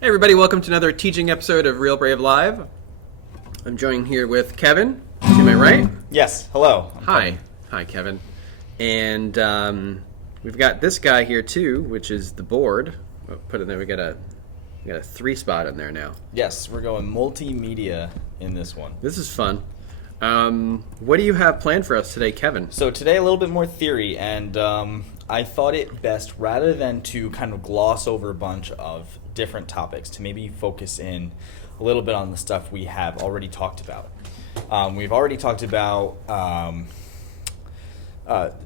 Hey everybody, welcome to another teaching episode of Real Brave Live. I'm joined here with Kevin, to my right. Yes, hello. Hi Kevin. And we've got this guy here too, which is the board. Oh, put it there, we got a 3 spot in there now. Yes, we're going multimedia in this one. This is fun. What do you have planned for us today, Kevin? So today a little bit more theory, and I thought it best, rather than to kind of gloss over a bunch of different topics, to maybe focus in a little bit on the stuff we have already talked about. We've already talked about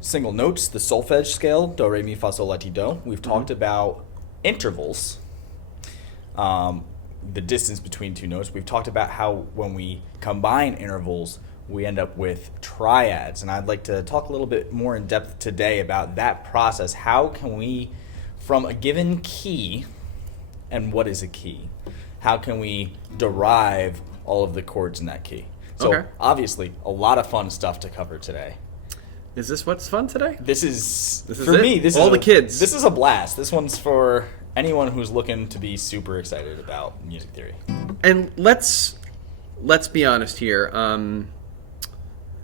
single notes, the solfege scale, do, re, mi, fa, sol, la, ti, do. We've talked about intervals, the distance between two notes. We've talked about how when we combine intervals, we end up with triads. And I'd like to talk a little bit more in depth today about that process. How can we, from a given key, and what is a key? How can we derive all of the chords in that key? So obviously, a lot of fun stuff to cover today. Is this what's fun today? This is for me. This all is the kids. This is a blast. This one's for anyone who's looking to be super excited about music theory. And let's be honest here.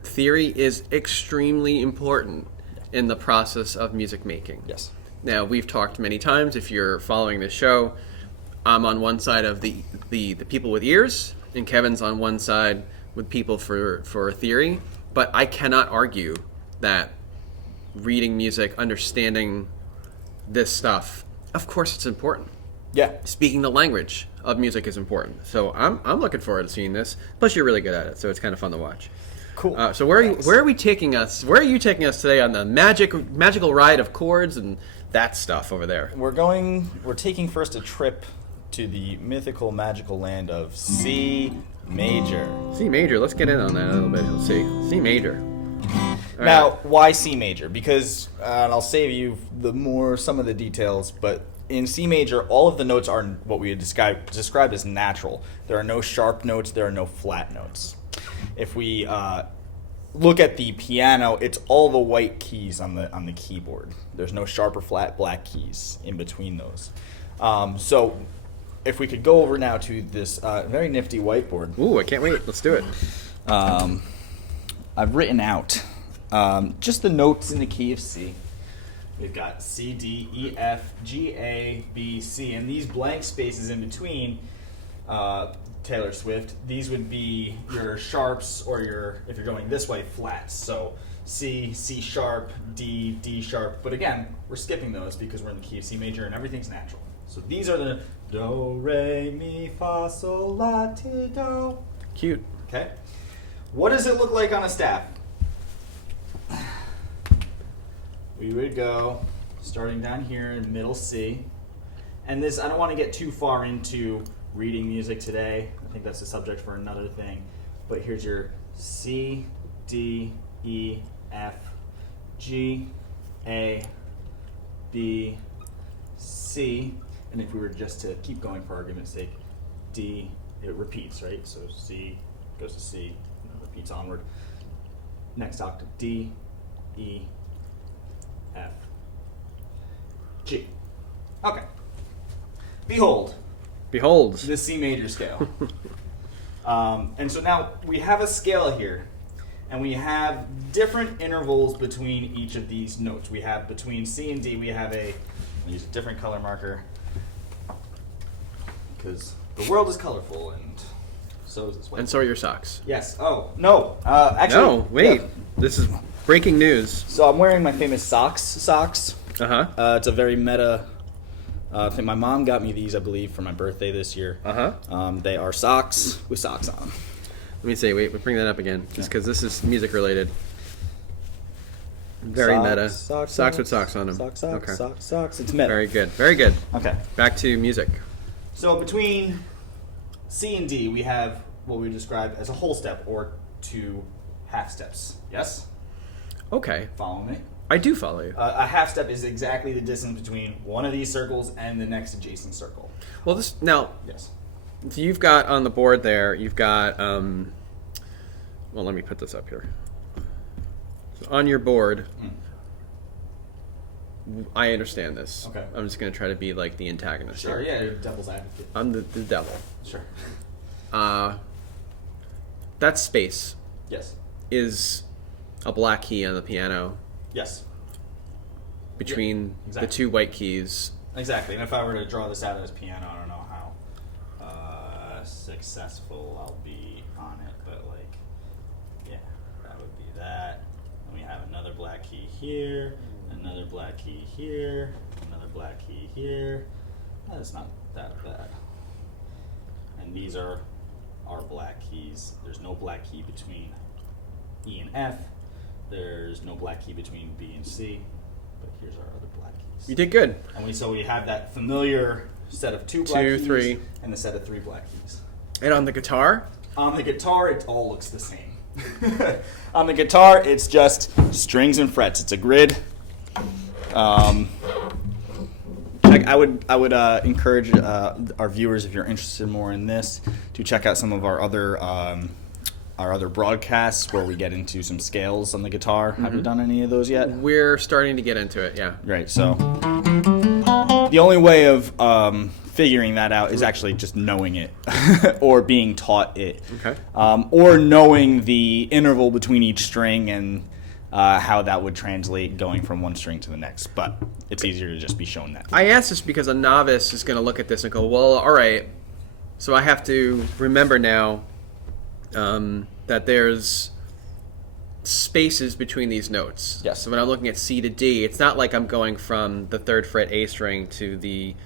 Theory is extremely important in the process of music making. Yes. Now, we've talked many times, if you're following this show, I'm on one side of the people with ears, and Kevin's on one side with people for theory. But I cannot argue that reading music, understanding this stuff, of course it's important. Yeah. Speaking the language of music is important. So I'm looking forward to seeing this. Plus, you're really good at it, so it's kind of fun to watch. Cool. So where are we taking us? Where are you taking us today on the magical ride of chords and that stuff over there? We're taking first a trip to the mythical, magical land of C major. C major. Let's get in on that a little bit. Let's see. C major. All now, right. why C major? Because, and I'll save you some of the details, but in C major, all of the notes are what we had described as natural. There are no sharp notes. There are no flat notes. If we look at the piano, it's all the white keys on the keyboard. There's no sharp or flat black keys in between those. So if we could go over now to this very nifty whiteboard. Ooh, I can't wait. Let's do it. I've written out just the notes in the key of C. We've got C, D, E, F, G, A, B, C, and these blank spaces in between, Taylor Swift, these would be your sharps, or if you're going this way, flats. So C, C sharp, D, D sharp. But again, we're skipping those because we're in the key of C major and everything's natural. So these are the do, re, mi, fa, sol, la, ti, do. Cute. Okay. What does it look like on a staff? We would go starting down here in middle C. And this, I don't want to get too far into reading music today. I think that's a subject for another thing. But here's your C, D, E, F, G, A, B, C. And if we were just to keep going for argument's sake, D, it repeats, right? So C goes to C, and then repeats onward. Next octave, D, E, F, G. Okay. Behold the C major scale. And so now we have a scale here, and we have different intervals between each of these notes. We have between C and D, we have I'll use a different color marker, because the world is colorful, and so is this white. And so are your socks. Yes. Oh, no. Actually. No, wait. Yeah. This is breaking news. So I'm wearing my famous socks. Uh-huh. It's a very meta thing. My mom got me these, I believe, for my birthday this year. Uh-huh. They are socks with socks on. Let me say, wait, bring that up again, just because this is music related. Very meta. Socks with socks on them. Socks. It's meta. Very good. Very good. Okay. Back to music. So between C and D, we have what we describe as a whole step, or 2 half steps. Yes? Okay. Follow me? I do follow you. A half step is exactly the distance between one of these circles and the next adjacent circle. Well, this now. Yes. So you've got on the board there. You've got. Well, let me put this up here. So on your board, I understand this. Okay. I'm just going to try to be like the antagonist. Sure, here. yeah, you're devil's advocate. I'm the devil. Sure. That space Yes. is a black key on the piano Yes. between exactly. the two white keys. Exactly. And if I were to draw this out as piano, I don't know how successful I'll be on it, but like, yeah, that would be that. And we have another black key here, another black key here, another black key here. That's not that bad. And these are our black keys. There's no black key between E and F. There's no black key between B and C. But here's our other black keys. You did good. And we have that familiar set of two black keys 3. and the set of 3 black keys. And on the guitar, On the guitar, it all looks the same. On the guitar, it's just strings and frets. It's a grid. I would encourage our viewers, if you're interested more in this, to check out some of our other broadcasts where we get into some scales on the guitar. Have you done any of those yet? we're starting to get into it, yeah. Right. So the only way of figuring that out is actually just knowing it or being taught it. Okay. Or knowing the interval between each string and how that would translate going from one string to the next. But it's easier to just be shown that. I asked this because a novice is going to look at this and go, well, all right, so I have to remember now that there's spaces between these notes. Yes. So when I'm looking at C to D, it's not like I'm going from the 3rd fret A string to the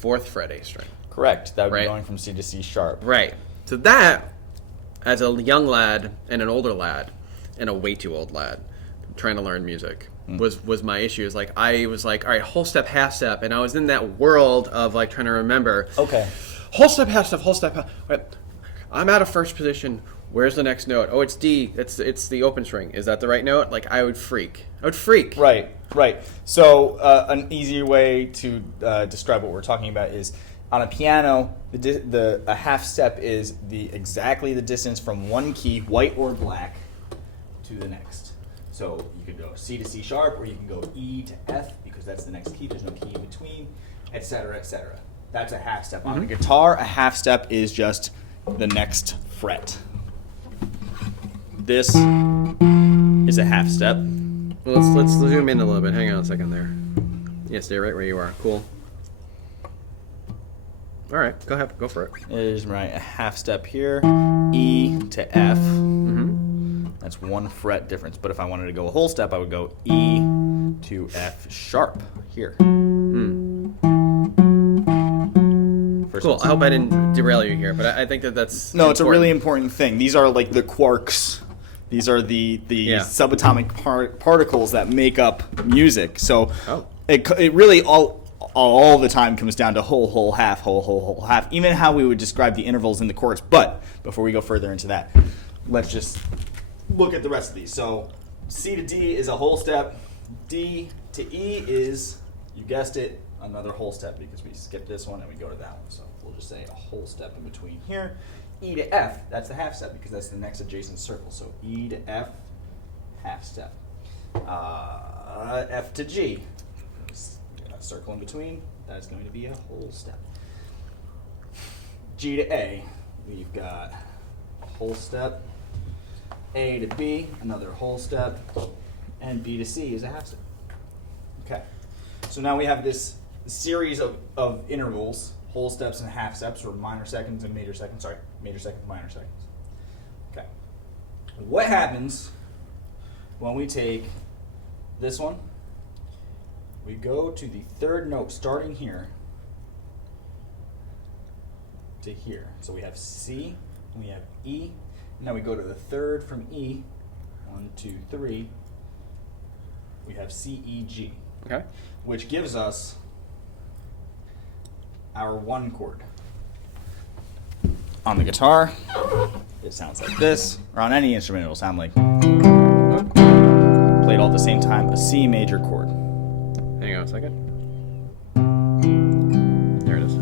4th fret A string. Correct. That would Right. be going from C to C sharp. Right. So that, as a young lad and an older lad, and a way too old lad, trying to learn music, was my issue. Is like I was like, all right, whole step, half step, and I was in that world of like trying to remember. Okay. Whole step, half step, whole step. Right. I'm out of first position. Where's the next note? Oh, it's D. It's the open string. Is that the right note? Like I would freak. Right. So an easier way to describe what we're talking about is on a piano, a half step is exactly the distance from one key, white or black, to the next. So you could go C to C sharp, or you can go E to F because that's the next key. There's no key in between, etc., etc. That's a half step. On a guitar, a half step is just the next fret. This is a half step. Well, let's zoom in a little bit. Hang on a second there. Yeah, stay right where you are. Cool. All right, go ahead. Go for it. Is right a half step here, E to F. That's 1 fret difference. But if I wanted to go a whole step, I would go E to F sharp here. Cool. I hope I didn't derail you here, but I think that's No, it's a really important. important thing. These are like the quarks. These are the subatomic particles that make up music. So it really all the time comes down to whole, half, whole, half. Even how we would describe the intervals in the chords. But before we go further into that, let's just look at the rest of these. So C to D is a whole step. D to E is, you guessed it, another whole step because we skip this one and we go to that one. So we'll just say a whole step in between here. E to F, that's the half step because that's the next adjacent circle. So E to F, half step. F to G, a circle in between, that's going to be a whole step. G to A, we've got a whole step. A to B, another whole step. And B to C is a half step. Okay. So now we have this series of intervals, whole steps and half steps, or minor seconds and major seconds. Sorry, major seconds, minor seconds. Okay. What happens when we take this one, we go to the 3rd note starting here to here. So we have C, and we have E. Now we go to the 3rd from E. 1, 2, 3. We have C, E, G. Okay. Which gives us our 1 chord. On the guitar, it sounds like this, or on any instrument, it'll sound like played all at the same time, a C major chord. Hang on a second. There it is.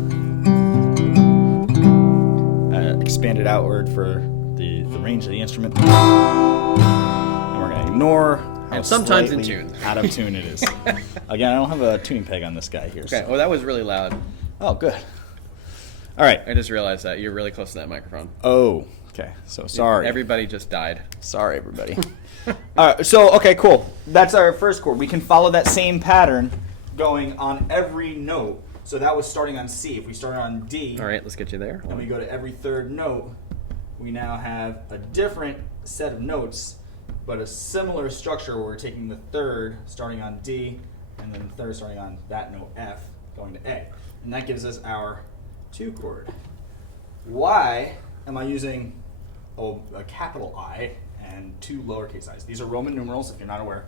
Expanded outward for the range of the instrument. And we're going to ignore how how sometimes in slightly tune. out of tune it is. Again, I don't have a tuning peg on this guy here. Okay. So. Well, that was really loud. Oh, good. All right. I just realized that you're really close to that microphone. Oh, okay. So sorry. Everybody just died. Sorry, everybody. All right. So, okay, cool. That's our first chord. We can follow that same pattern going on every note. So that was starting on C. If we started on D, All right, let's get you there. and we go to every third note, we now have a different set of notes, but a similar structure where we're taking the third starting on D, and then the third starting on that note F, going to A. And that gives us our 2 chord. Why am I using a capital I and 2 lowercase i's? These are Roman numerals, if you're not aware.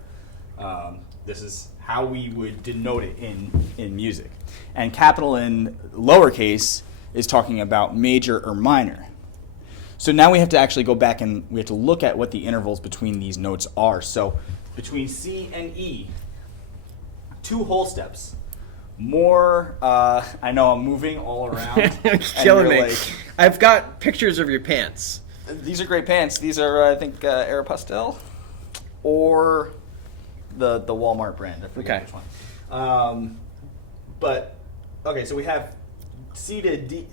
This is how we would denote it in music. And capital and lowercase is talking about major or minor. So now we have to actually go back and we have to look at what the intervals between these notes are. So between C and E, 2 whole steps. More, I know I'm moving all around. You're killing me. I've got pictures of your pants. These are great pants. These are, I think, Aeropostale or the Walmart brand. I forget which one. But okay, so we have C to D,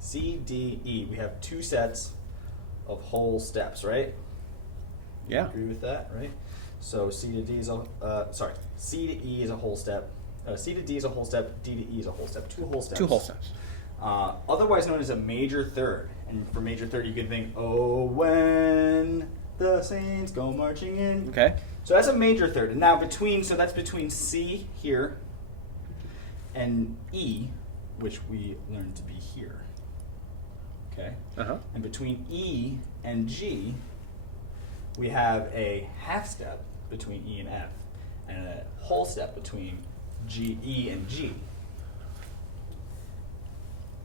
C, D, E. We have 2 sets of whole steps, right? Yeah. You agree with that, right? So C to D is C to E is a whole step. C to D is a whole step. D to E is a whole step. 2 whole steps. 2 whole steps. Otherwise known as a major third. And for major third, you can think, oh, when the saints go marching in. Okay. So that's a major third. And now that's between C here and E, which we learned to be here. Okay? Uh-huh. And between E and G, we have a half step between E and F, and a whole step between E and G.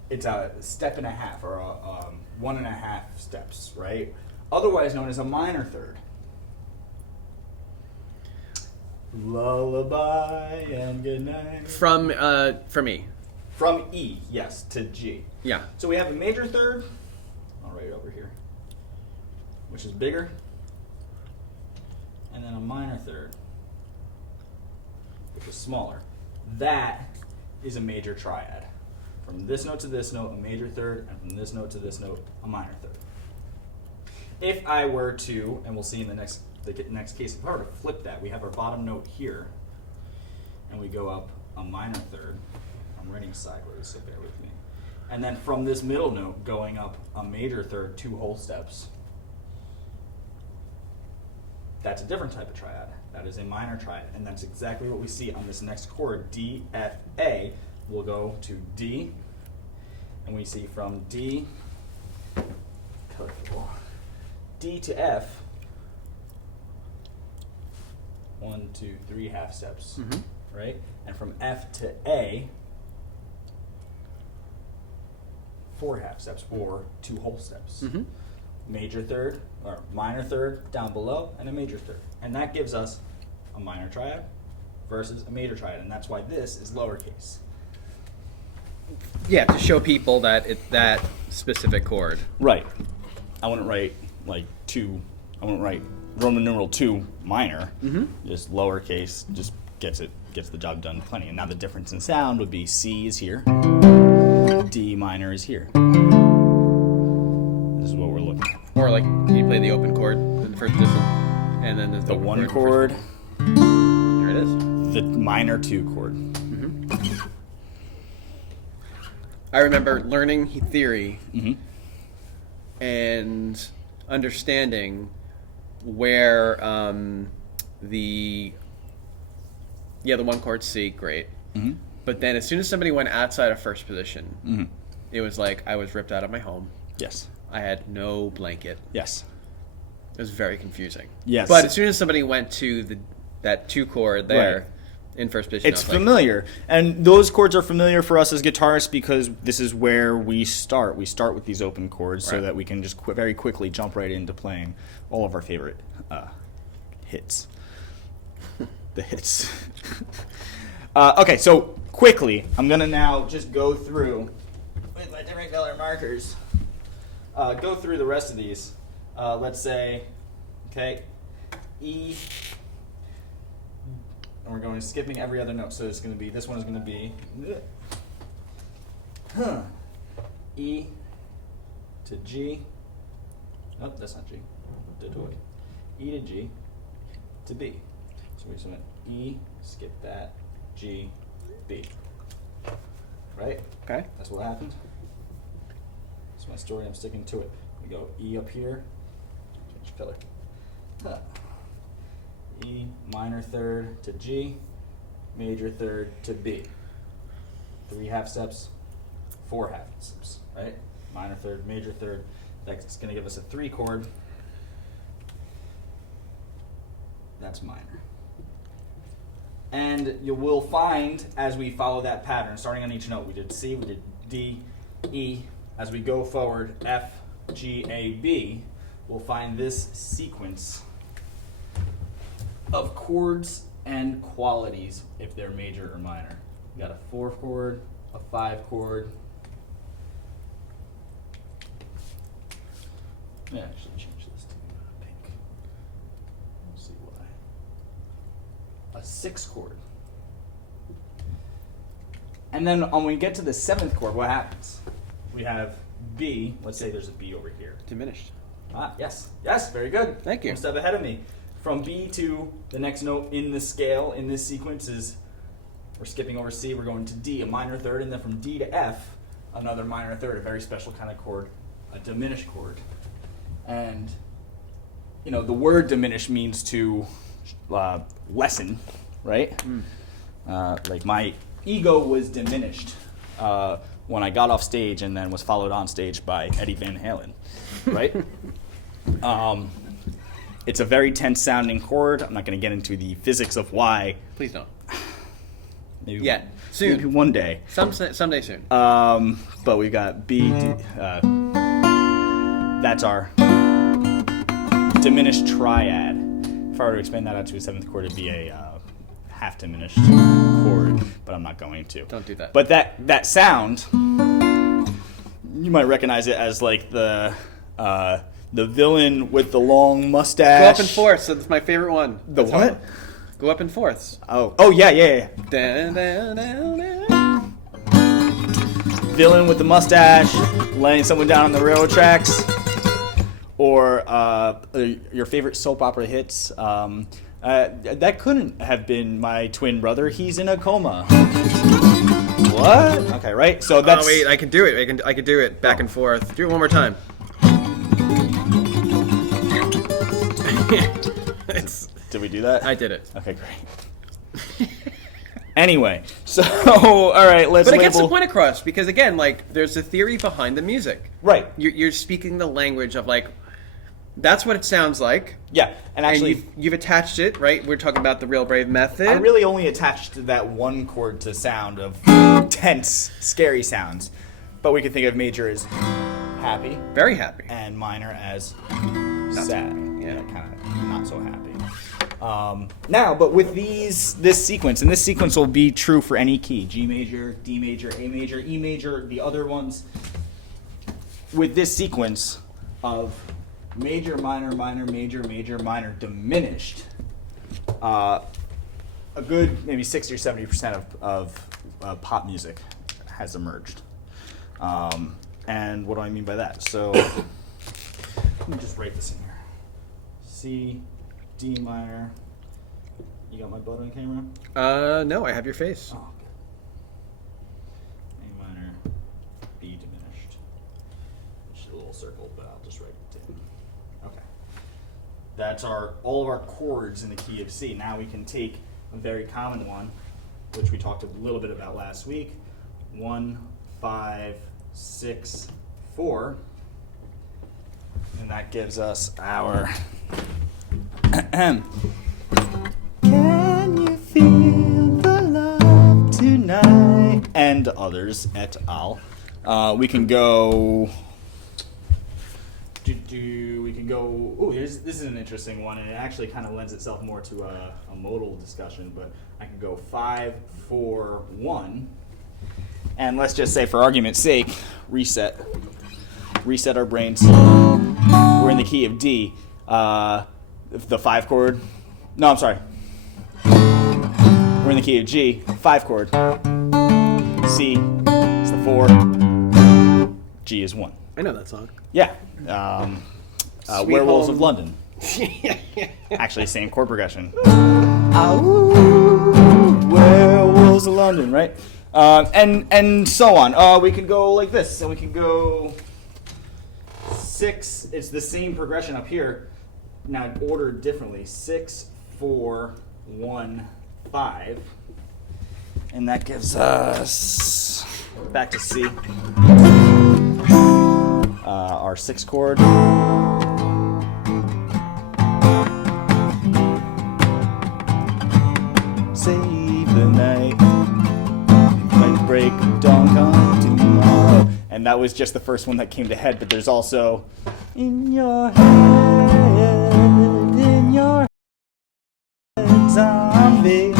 It's a step and a half, or a 1.5 steps, right? Otherwise known as a minor third. Lullaby and good night. From E. From E, yes, to G. Yeah. So we have a major third, I'll write it over here, which is bigger, and then a minor third, which is smaller. That is a major triad. From this note to this note, a major third, and from this note to this note, a minor third. If I were to, and we'll see in the next case, if I were to flip that, we have our bottom note here, and we go up a minor third. I'm writing sideways, so bear with me. And then from this middle note, going up a major third, 2 whole steps. That's a different type of triad. That is a minor triad, and that's exactly what we see on this next chord, D, F, A. We'll go to D, and we see from D, colorful, D to F, 1, 2, 3 half steps, right? And from F to A, 4 half steps, or 2 whole steps. Major third, or minor third down below, and a major third. And that gives us a minor triad versus a major triad, and that's why this is lowercase. Yeah, to show people that that specific chord. Right. I wouldn't write Roman numeral 2 minor. Just lowercase just gets the job done plenty. And now the difference in sound would be C is here, D minor is here. This is what we're looking at. Or like you play the open chord in the first position, and then there's The 1 chord, There it is. the minor 2 chord. I remember learning theory and understanding where the 1 chord C, great. But then as soon as somebody went outside of first position, it was like I was ripped out of my home. Yes. I had no blanket. Yes. It was very confusing. Yes. But as soon as somebody went to that 2 chord there, Right. in first position, It's familiar. And those chords are familiar for us as guitarists because this is where we start. We start with these open chords so Right. that we can just very quickly jump right into playing all of our favorite hits. The hits. Okay, so quickly, I'm going to now just go through, with my different color markers, go through the rest of these. Let's say, okay, E, and we're going skipping every other note. So it's going to be, this one is going to be E to G. Oh, that's not G. E to G to B. So we just went E, skip that, G, B. Right? Okay. That's what happened. That's my story. I'm sticking to it. We go E up here. Change color. Huh. E minor third to G, major third to B. 3 half steps, 4 half steps, right? Minor third, major third. That's going to give us a 3 chord. That's minor. And you will find, as we follow that pattern, starting on each note, we did C, we did D, E. As we go forward, F, G, A, B, we'll find this sequence of chords and qualities if they're major or minor. We got a 4 chord, a 5 chord. Yeah, actually change this to pink. We'll see why. A 6 chord. And then when we get to the 7th chord, what happens? We have B. Let's say there's a B over here. Diminished. Ah, yes. Yes, very good. Thank you. One step ahead of me. From B to the next note in the scale, in this sequence is, we're skipping over C, we're going to D, a minor third, and then from D to F, another minor third, a very special kind of chord, a diminished chord. And, you know, the word diminish means to lessen, right? Like my ego was diminished when I got off stage and then was followed on stage by Eddie Van Halen, right? It's a very tense sounding chord. I'm not going to get into the physics of why. Please don't. Maybe Yeah, soon. Maybe one day. Someday soon. But we've got B. That's our diminished triad. If I were to expand that out to a 7th chord, it'd be a half diminished chord, but I'm not going to. Don't do that. But that sound, you might recognize it as like the villain with the long mustache. Go up in fourths. That's my favorite one. The what? Go up in fourths. Oh yeah. Down, down, down, down. Villain with the mustache, laying someone down on the railroad tracks, or your favorite soap opera hits. That couldn't have been my twin brother. He's in a coma. What? Okay, right. So that's. Oh wait, I can do it. I can do it back and forth. Do it one more time. Did we do that? I did it. Okay, great. Anyway, so all right, let's. But it gets the point across because again, like, there's a theory behind the music. Right. You're speaking the language of like. That's what it sounds like. Yeah, and actually, and you've attached it, right? We're talking about the Real Brave method. I really only attached that one chord to sound of tense, scary sounds, but we can think of major as happy, very happy, and minor as not sad. So, yeah, kind of not so happy. Now, but with this sequence, and this sequence will be true for any key: G major, D major, A major, E major, the other ones. With this sequence of major, minor, minor, major, major, minor, diminished, a good maybe 60 or 70% of pop music has emerged. And what do I mean by that? So let me just write this in here. C, D minor. You got my butt on camera? No, I have your face. Oh, good. A minor, B diminished. Just a little circle, but I'll just write it down. Okay. That's all of our chords in the key of C. Now we can take a very common one, which we talked a little bit about last week. 1, 5, 6, 4. And that gives us our Can you feel the love tonight? And others et al. We can go. We can go. Oh, this is an interesting one, and it actually kind of lends itself more to a modal discussion. But I can go 5, 4, 1, and let's just say, for argument's sake, reset our brains. We're in the key of D. the 5 chord. No, I'm sorry. We're in the key of G, 5 chord. C is the 4. G is 1. I know that song. Yeah. Werewolves Home. of London. Actually, same chord progression. Werewolves of London, right? And so on. We could go like this, and we could go 6. It's the same progression up here, now ordered differently. 6, 4, 1, 5, and that gives us back to C. Our 6 chord. Save the night, like break of dawn come tomorrow. And that was just the first one that came to head, but there's also in your head, zombie,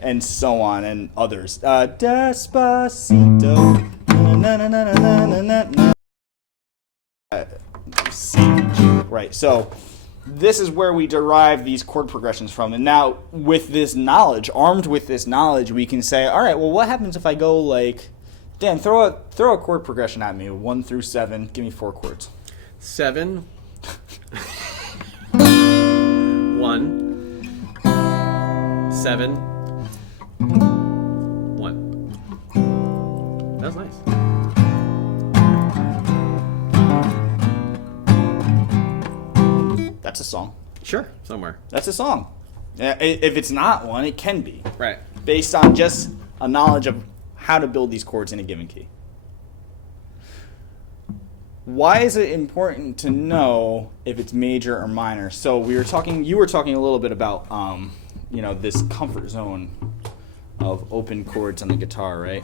and so on, and others. Despacito, na na na na na na na. C, G, right. So this is where we derive these chord progressions from. And now with this knowledge, armed with this knowledge, we can say, all right, well, what happens if I go like, Dan, throw a chord progression at me, 1 through 7. Give me 4 chords. 7. 1. 7. 1. That was nice. That's a song. Sure, somewhere. That's a song. If it's not one, it can be. Right. Based on just a knowledge of how to build these chords in a given key. Why is it important to know if it's major or minor? So you were talking a little bit about this comfort zone of open chords on the guitar, right?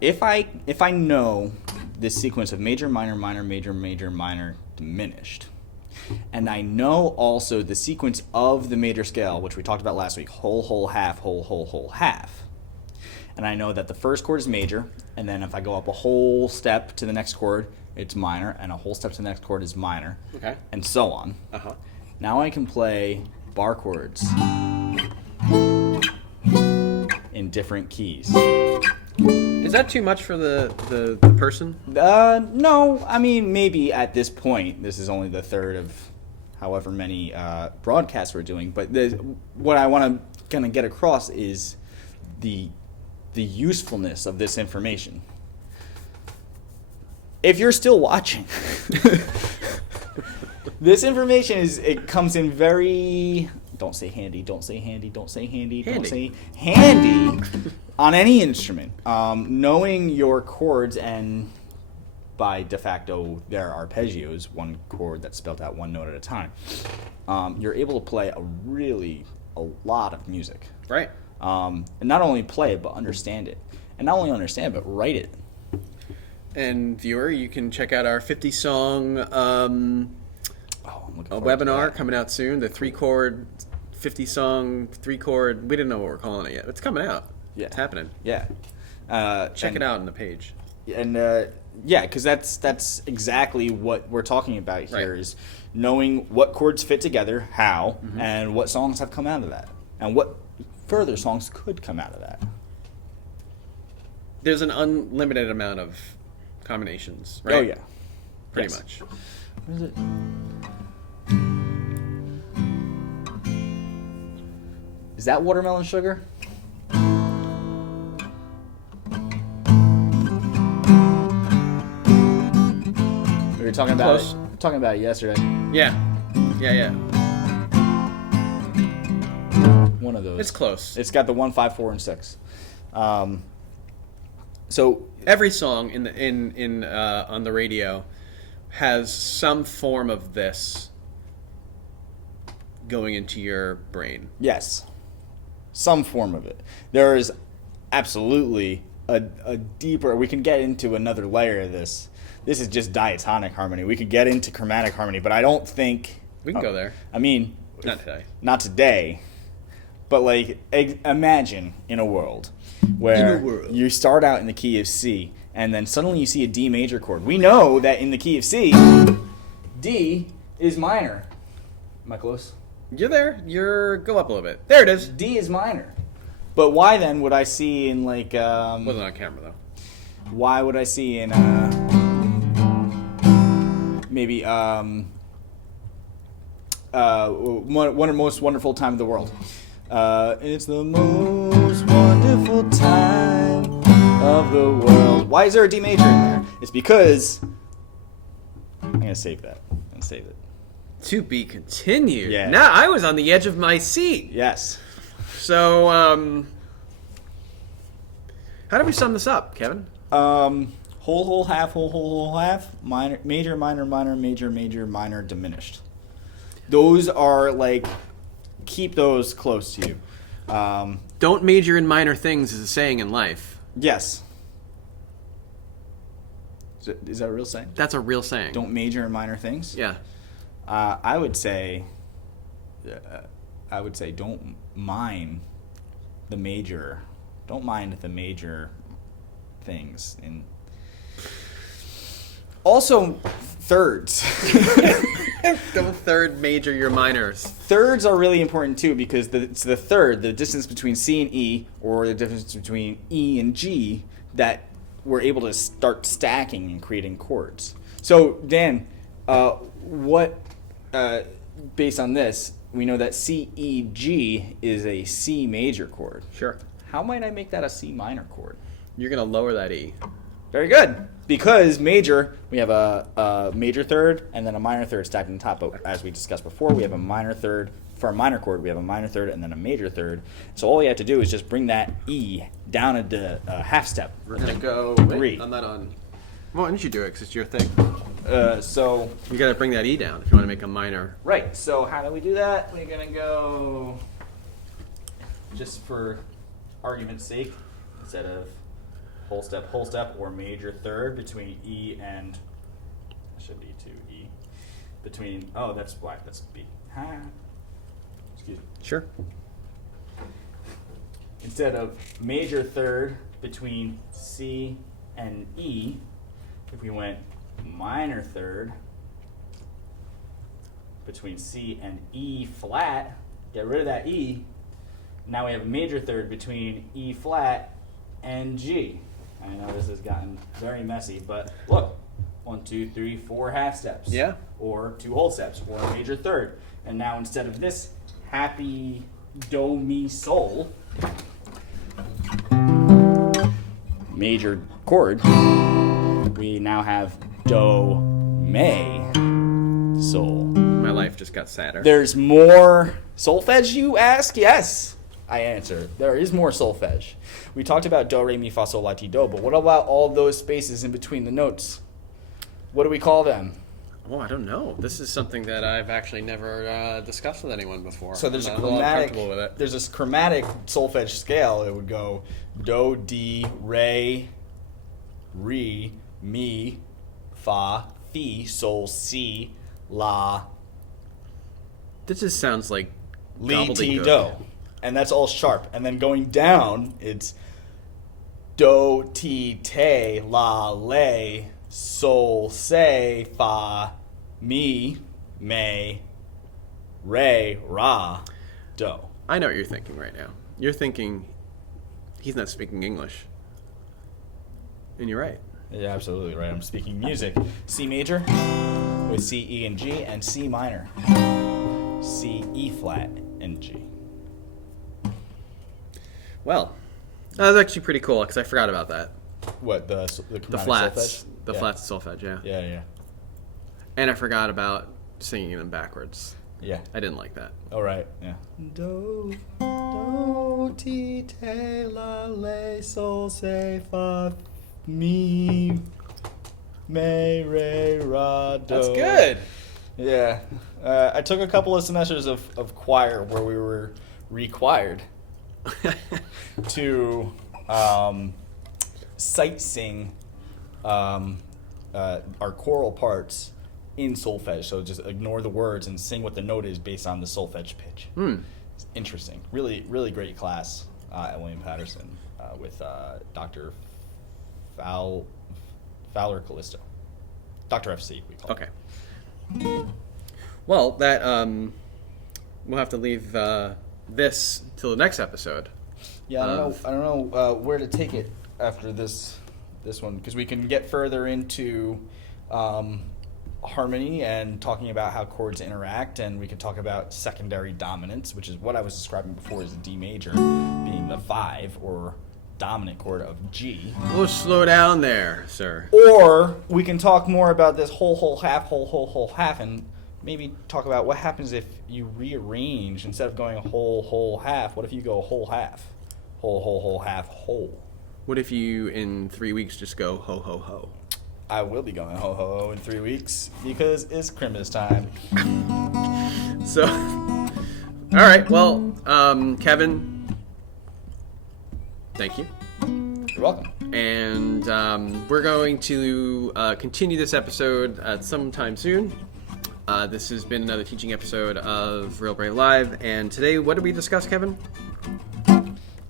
If I know this sequence of major, minor, minor, major, major, minor, diminished, and I know also the sequence of the major scale, which we talked about last week, whole, whole, half, whole, whole, whole, half, and I know that the first chord is major, and then if I go up a whole step to the next chord, it's minor, and a whole step to the next chord is minor, Okay. and so on. Uh-huh. Now I can play bar chords in different keys. Is that too much for the person? No, I mean, maybe at this point, this is only the third of however many broadcasts we're doing, but what I want to kind of get across is the usefulness of this information. If you're still watching, this information it comes in very, don't say handy, don't say handy, don't say handy, don't say handy on any instrument. Knowing your chords, and by de facto their arpeggios, one chord that's spelled out one note at a time, you're able to play a lot of music. Right. And not only play it, but understand it. And not only understand it, but write it. And viewer, you can check out our 50-song I'm looking forward to webinar that. coming out soon. The 3-chord, 50-song, 3-chord. We didn't know what we're calling it yet. It's coming out. Yeah. It's happening. Yeah. Check it out on the page. And because that's exactly what we're talking about here, Right. is knowing what chords fit together, how, and what songs have come out of that, and what further songs could come out of that. There's an unlimited amount of combinations, right? Oh yeah, Pretty Yes. much. What is it? Is that watermelon sugar? We were talking about Close. it yesterday. Yeah. Yeah. One of those. It's close. It's got the 1, 5, 4, and 6. So Every song in on the radio has some form of this going into your brain. yes, some form of it. There is absolutely a deeper. We can get into another layer of this. This is just diatonic harmony. We could get into chromatic harmony, but I don't think We can go there. I mean, Not today. not today, but like imagine in a world where you start out in the key of C and then suddenly you see a D major chord. We know that in the key of C, D is minor. Am I close? You're there. Go up a little bit. There it is. D is minor. But why then would I see in like Wasn't on camera though. why would I see in maybe one of the most wonderful time of the world. It's the most wonderful time of the world. Why is there a D major in there? It's because I'm gonna save that. I'm gonna save it. To be continued. Yeah. Now I was on the edge of my seat. Yes. So, how do we sum this up, Kevin? Whole, half, minor, major, minor, major, minor, diminished. Those are like, keep those close to you. Don't major in minor things is a saying in life. Yes. Is that a real saying? That's a real saying. Don't major in minor things? Yeah. I would say don't mind the major. Don't mind the major things. And also, thirds. Don't third major your minors. Thirds are really important too because it's the third, the distance between C and E, or the difference between E and G, that we're able to start stacking and creating chords. So, Dan, based on this, we know that C, E, G is a C major chord. Sure. How might I make that a C minor chord? You're going to lower that E. Very good. Because major, we have a major third and then a minor third stacked on top. But as we discussed before, we have a minor third. For a minor chord, we have a minor third and then a major third. So all we have to do is just bring that E down a half step. We're going to go... Three. I'm not on... Well, why don't you do it because it's your thing. So... You got to bring that E down if you want to make a minor. Right. So how do we do that? We're going to go... Just for argument's sake, instead of whole step, or major third between E and... That should be to E. Between... Oh, that's black. That's B. Excuse me. Sure. Instead of major third between C and E, if we went minor third between C and E flat, get rid of that E, now we have a major third between E flat and G. I know this has gotten very messy, but look, 1, 2, 3, 4 half steps. Yeah. Or 2 whole steps, or a major third. And now instead of this happy do, mi, sol major chord, we now have do, me, sol. My life just got sadder. There's more solfege, you ask? Yes, I answer. There is more solfege. We talked about do, re, mi, fa, sol, la, ti, do, but what about all those spaces in between the notes? What do we call them? Oh, I don't know. This is something that I've actually never discussed with anyone before. So there's I'm a not all chromatic. comfortable with it. There's this chromatic solfege scale. It would go do, di, re, mi, fa, fi, sol, si, la, This just sounds like li, ti, gobbledygook. do, and that's all sharp. And then going down, it's do, ti, te, la, le, sol, se, fa, mi, me, re, ra, do. I know what you're thinking right now. You're thinking, he's not speaking English. And you're right. Yeah, absolutely right. I'm speaking music. C major with C, E, and G, and C minor. C, E flat, and G. Well, that was actually pretty cool because I forgot about that. What, the The chromatic flats. solfege? The Yeah. flats solfege, yeah. Yeah. And I forgot about singing them backwards. Yeah. I didn't like that. All right. Yeah. Do, ti, te, la, le, sol, se, fa, mi, me, re, ra, do. That's good. Yeah. I took a couple of semesters of choir where we were required to sight sing our choral parts in solfege. So just ignore the words and sing what the note is based on the solfege pitch. It's interesting. Really, really great class at William Patterson with Dr. Fowler Callisto. Dr. FC, we call it. Okay. Well, that we'll have to leave this till the next episode. Yeah, I don't know where to take it after this one, because we can get further into harmony and talking about how chords interact, and we can talk about secondary dominance, which is what I was describing before as a D major being the 5 or dominant chord of G. We'll slow down there, sir. Or we can talk more about this whole, half, and maybe talk about what happens if you rearrange instead of going whole, half. What if you go whole, half? Whole, half, whole. What if you, in 3 weeks, just go ho, ho, ho? I will be going ho in 3 weeks because it's Christmas time. So, all right. Well, Kevin, thank you. You're welcome. And we're going to continue this episode sometime soon. This has been another teaching episode of Real Brain Live. And today, what did we discuss, Kevin?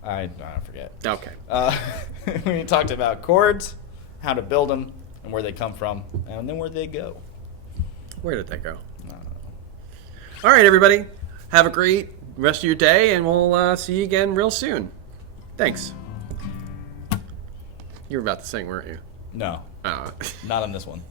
I forget. Okay. We talked about chords, how to build them, and where they come from, and then where they go. Where did that go? I don't know. All right, everybody. Have a great rest of your day, and we'll see you again real soon. Thanks. You were about to sing, weren't you? No, Oh. not on this one.